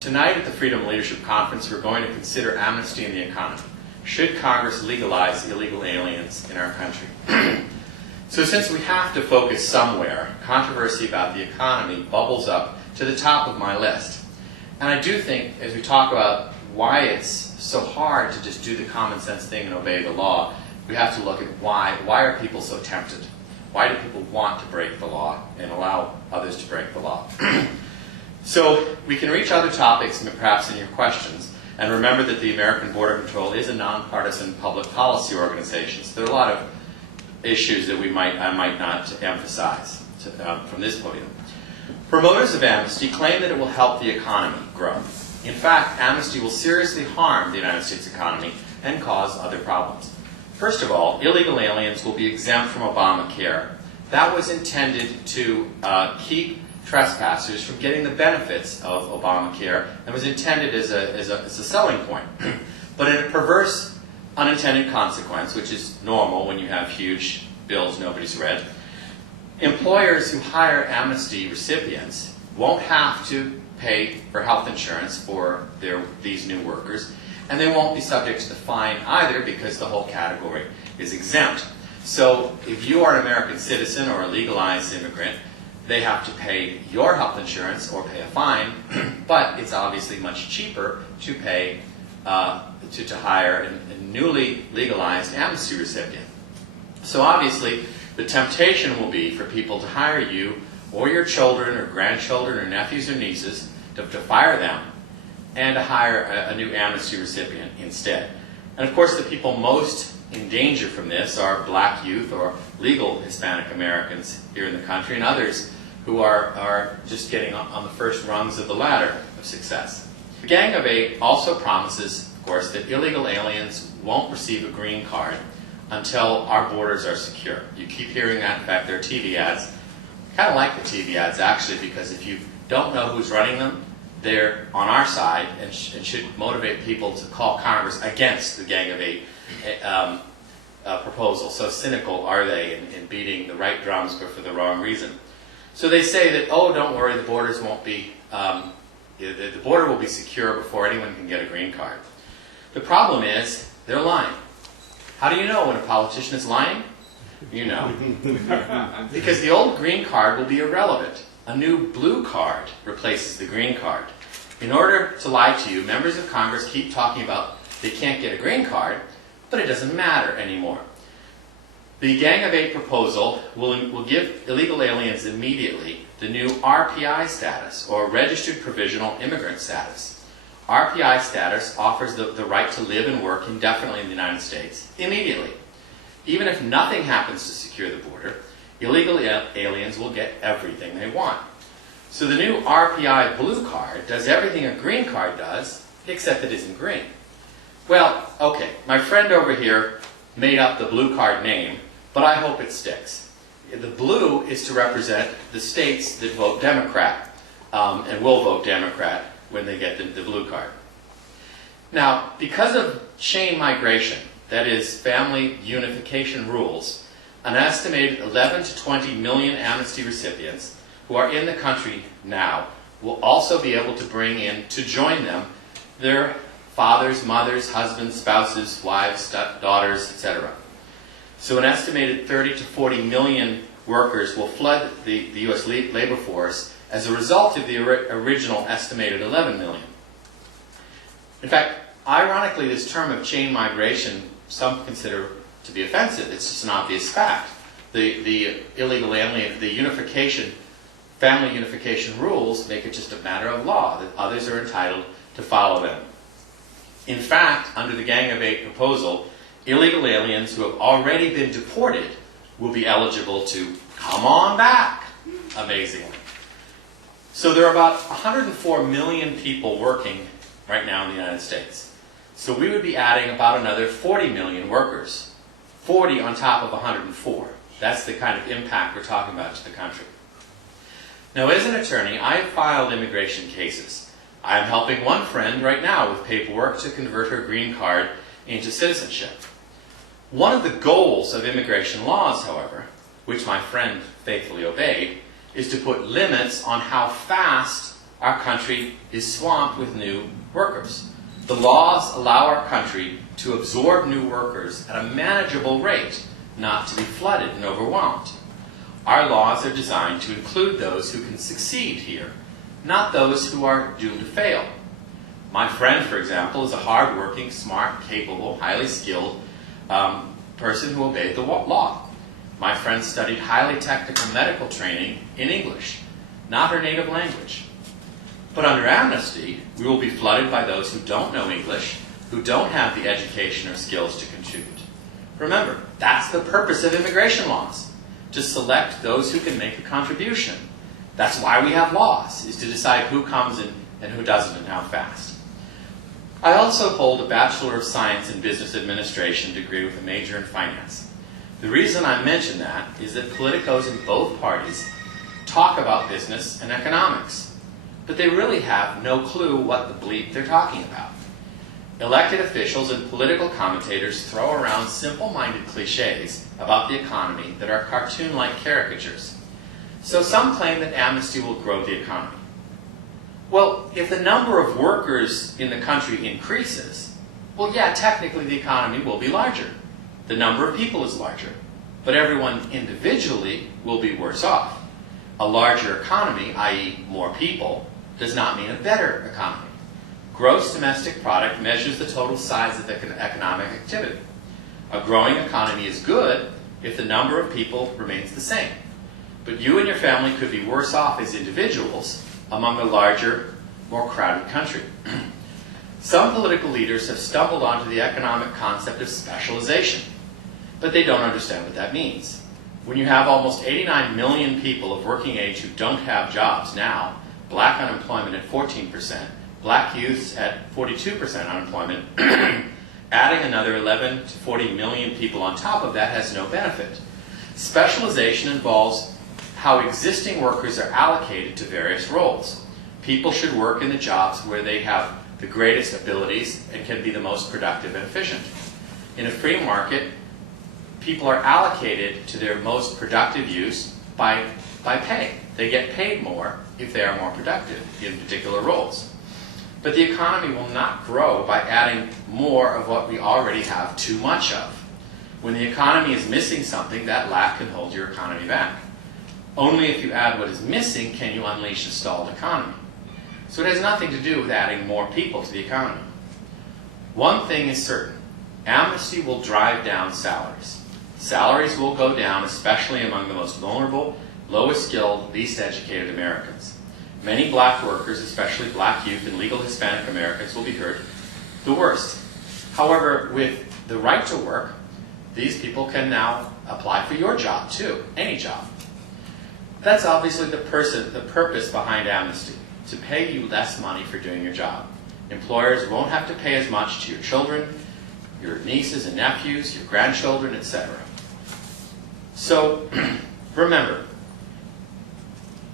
Tonight at the Freedom Leadership Conference, we're going to consider amnesty in the economy. Should Congress legalize illegal aliens in our country? So since we have to focus somewhere, controversy about the economy bubbles up to the top of my list. And I do think, as we talk about why it's so hard to just do the common sense thing and obey the law, we have to look at why are people so tempted? Why do people want to break the law and allow others to break the law? So we can reach other topics, perhaps in your questions, and remember that the American Border Patrol is a nonpartisan public policy organization. So there are a lot of issues that I might not emphasize from this podium. Promoters of amnesty claim that it will help the economy grow. In fact, amnesty will seriously harm the United States economy and cause other problems. First of all, illegal aliens will be exempt from Obamacare. That was intended to keep trespassers from getting the benefits of Obamacare and was intended as a selling point. But in a perverse, unintended consequence, which is normal when you have huge bills nobody's read, employers who hire amnesty recipients won't have to pay for health insurance for these new workers, and they won't be subject to the fine either because the whole category is exempt. So if you are an American citizen or a legalized immigrant, they have to pay your health insurance or pay a fine, but it's obviously much cheaper to pay to hire a newly legalized amnesty recipient. So obviously, the temptation will be for people to hire you or your children or grandchildren or nephews or nieces to fire them and to hire a new amnesty recipient instead. And of course, the people most in danger from this are black youth or legal Hispanic Americans here in the country and others who are just getting on the first rungs of the ladder of success. The Gang of Eight also promises, of course, that illegal aliens won't receive a green card until our borders are secure. You keep hearing that. In fact, there are TV ads. I kind of like the TV ads, actually, because if you don't know who's running them, they're on our side and should motivate people to call Congress against the Gang of Eight proposal. So cynical are they in beating the right drums, but for the wrong reason. So they say that, oh, don't worry, the borders won't be, the border will be secure before anyone can get a green card. The problem is, they're lying. How do you know when a politician is lying? You know. Because the old green card will be irrelevant. A new blue card replaces the green card. In order to lie to you, members of Congress keep talking about they can't get a green card, but it doesn't matter anymore. The Gang of Eight proposal will give illegal aliens immediately the new RPI status, or Registered Provisional Immigrant status. RPI status offers the right to live and work indefinitely in the United States, immediately. Even if nothing happens to secure the border, illegal aliens will get everything they want. So the new RPI blue card does everything a green card does, except it isn't green. Well, okay, my friend over here made up the blue card name, but I hope it sticks. The blue is to represent the states that vote Democrat and will vote Democrat when they get the blue card. Now, because of chain migration, that is, family unification rules, an estimated 11 to 20 million amnesty recipients who are in the country now will also be able to bring in, to join them, their fathers, mothers, husbands, spouses, wives, daughters, etc. So an estimated 30 to 40 million workers will flood the U.S. labor force as a result of the original estimated 11 million. In fact, ironically, this term of chain migration, some consider to be offensive. It's just an obvious fact. The illegal alien, the unification, family unification rules make it just a matter of law that others are entitled to follow them. In fact, under the Gang of Eight proposal, illegal aliens who have already been deported will be eligible to come on back, amazingly. So there are about 104 million people working right now in the United States. So we would be adding about another 40 million workers, 40 on top of 104. That's the kind of impact we're talking about to the country. Now, as an attorney, I have filed immigration cases. I'm helping one friend right now with paperwork to convert her green card into citizenship. One of the goals of immigration laws, however, which my friend faithfully obeyed, is to put limits on how fast our country is swamped with new workers. The laws allow our country to absorb new workers at a manageable rate, not to be flooded and overwhelmed. Our laws are designed to include those who can succeed here, not those who are doomed to fail. My friend, for example, is a hard-working, smart, capable, highly skilled person who obeyed the law. My friend studied highly technical medical training in English, not her native language. But under Amnesty, we will be flooded by those who don't know English, who don't have the education or skills to contribute. Remember, that's the purpose of immigration laws, to select those who can make a contribution. That's why we have laws, is to decide who comes and who doesn't and how fast. I also hold a Bachelor of Science in Business Administration degree with a major in finance. The reason I mention that is that politicos in both parties talk about business and economics, but they really have no clue what the bleep they're talking about. Elected officials and political commentators throw around simple-minded cliches about the economy that are cartoon-like caricatures. So some claim that amnesty will grow the economy. Well, if the number of workers in the country increases, well, yeah, technically the economy will be larger. The number of people is larger, but everyone individually will be worse off. A larger economy, i.e. more people, does not mean a better economy. Gross domestic product measures the total size of the economic activity. A growing economy is good if the number of people remains the same. But you and your family could be worse off as individuals among a larger, more crowded country. Some political leaders have stumbled onto the economic concept of specialization, but they don't understand what that means. When you have almost 89 million people of working age who don't have jobs now, black unemployment at 14%, black youths at 42% unemployment, adding another 11 to 40 million people on top of that has no benefit. Specialization involves how existing workers are allocated to various roles. People should work in the jobs where they have the greatest abilities and can be the most productive and efficient. In a free market, people are allocated to their most productive use by pay. They get paid more if they are more productive in particular roles. But the economy will not grow by adding more of what we already have too much of. When the economy is missing something, that lack can hold your economy back. Only if you add what is missing can you unleash a stalled economy. So it has nothing to do with adding more people to the economy. One thing is certain. Amnesty will drive down salaries. Salaries will go down, especially among the most vulnerable, lowest skilled, least educated Americans. Many black workers, especially black youth and legal Hispanic Americans, will be hurt the worst. However, with the right to work, these people can now apply for your job too, any job. That's obviously the purpose behind amnesty, to pay you less money for doing your job. Employers won't have to pay as much to your children, your nieces and nephews, your grandchildren, etc. So, remember,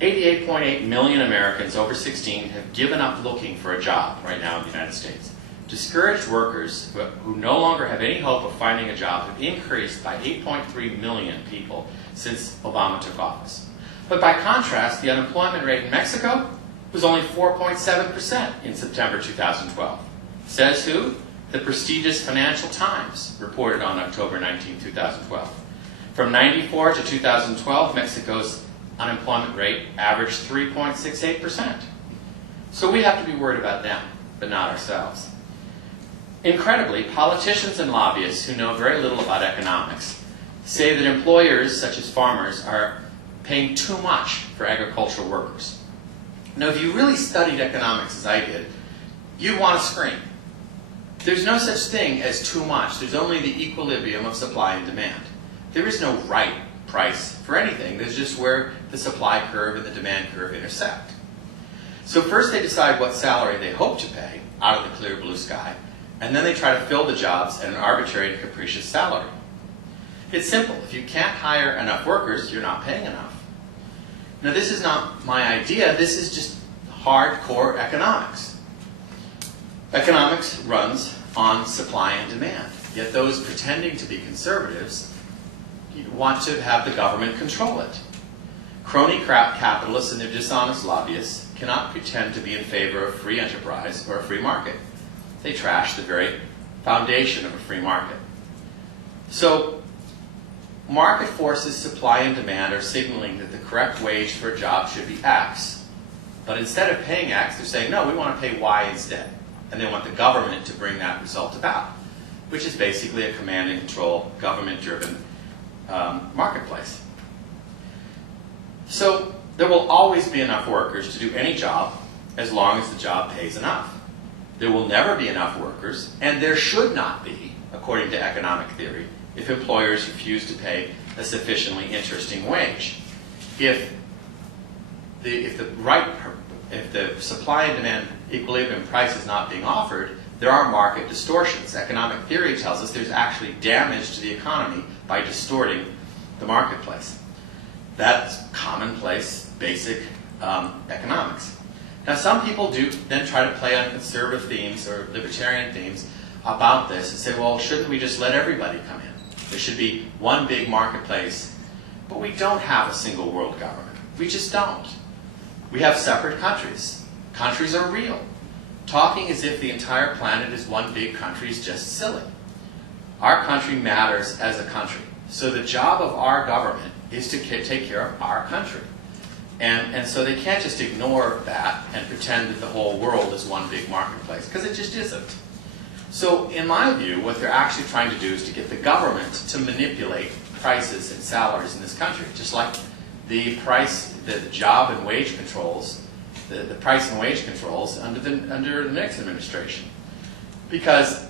88.8 million Americans over 16 have given up looking for a job right now in the United States. Discouraged workers who no longer have any hope of finding a job have increased by 8.3 million people since Obama took office. But by contrast, the unemployment rate in Mexico was only 4.7% in September 2012. Says who? The prestigious Financial Times reported on October 19, 2012. From 1994 to 2012, Mexico's unemployment rate averaged 3.68%. So we have to be worried about them, but not ourselves. Incredibly, politicians and lobbyists who know very little about economics say that employers, such as farmers, are paying too much for agricultural workers. Now, if you really studied economics as I did, you'd want to scream. There's no such thing as too much. There's only the equilibrium of supply and demand. There is no right price for anything. There's just where the supply curve and the demand curve intersect. So first they decide what salary they hope to pay out of the clear blue sky, and then they try to fill the jobs at an arbitrary and capricious salary. It's simple. If you can't hire enough workers, you're not paying enough. Now, this is not my idea. This is just hardcore economics. Economics runs on supply and demand. Yet those pretending to be conservatives want to have the government control it. Crony capitalists and their dishonest lobbyists cannot pretend to be in favor of free enterprise or a free market. They trash the very foundation of a free market. So, market forces, supply and demand, are signaling that the correct wage for a job should be X. But instead of paying X, they're saying, no, we want to pay Y instead. And they want the government to bring that result about, which is basically a command and control, government-driven marketplace. So there will always be enough workers to do any job as long as the job pays enough. There will never be enough workers, and there should not be, according to economic theory, if employers refuse to pay a sufficiently interesting wage. If the supply and demand equilibrium price is not being offered, there are market distortions. Economic theory tells us there's actually damage to the economy by distorting the marketplace. That's commonplace, basic economics. Now, some people do then try to play on conservative themes or libertarian themes about this and say, well, shouldn't we just let everybody come in? There should be one big marketplace. But we don't have a single world government. We just don't. We have separate countries. Countries are real. Talking as if the entire planet is one big country is just silly. Our country matters as a country. So the job of our government is to take care of our country. And so they can't just ignore that and pretend that the whole world is one big marketplace, because it just isn't. So in my view, what they're actually trying to do is to get the government to manipulate prices and salaries in this country, just like the job and wage controls, the price and wage controls under the Nixon administration. Because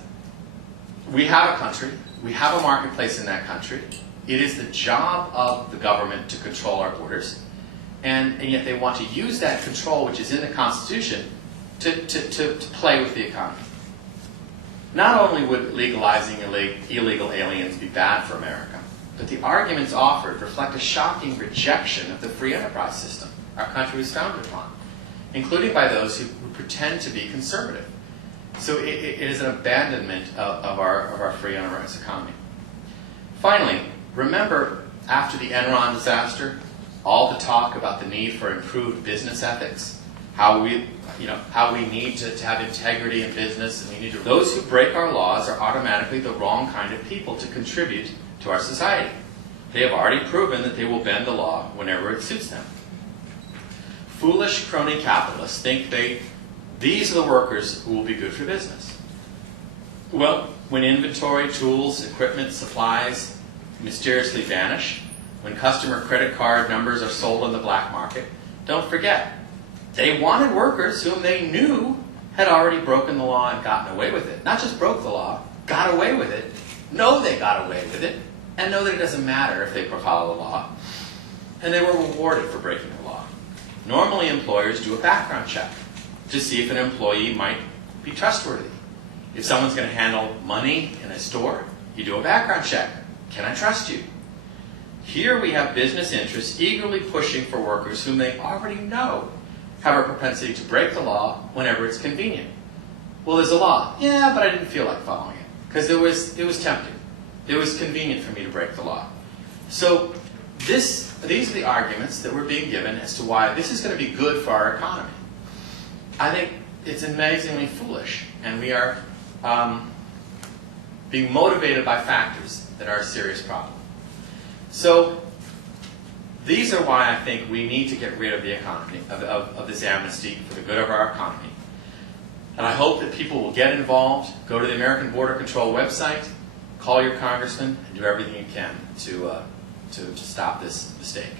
we have a country, we have a marketplace in that country. It is the job of the government to control our borders, and yet they want to use that control, which is in the Constitution, to play with the economy. Not only would legalizing illegal aliens be bad for America, but the arguments offered reflect a shocking rejection of the free enterprise system our country was founded upon, including by those who pretend to be conservative. So it is an abandonment of our free enterprise economy. Finally, remember after the Enron disaster, all the talk about the need for improved business ethics, how we need to have integrity in business, and those who break our laws are automatically the wrong kind of people to contribute to our society. They have already proven that they will bend the law whenever it suits them. Foolish crony capitalists think these are the workers who will be good for business. Well, when inventory, tools, equipment, supplies mysteriously vanish, when customer credit card numbers are sold on the black market, don't forget, they wanted workers whom they knew had already broken the law and gotten away with it. Not just broke the law, got away with it, know they got away with it, and know that it doesn't matter if they follow the law. And they were rewarded for breaking the law. Normally, employers do a background check to see if an employee might be trustworthy. If someone's going to handle money in a store, you do a background check. Can I trust you? Here we have business interests eagerly pushing for workers whom they already know have a propensity to break the law whenever it's convenient. Well, there's a law. Yeah, but I didn't feel like following it because it was tempting. It was convenient for me to break the law. So these are the arguments that we're being given as to why this is going to be good for our economy. I think it's amazingly foolish, and we are being motivated by factors that are a serious problem. So these are why I think we need to get rid of the economy, of this amnesty for the good of our economy. And I hope that people will get involved, go to the American Border Control website, call your congressman, and do everything you can to stop this mistake.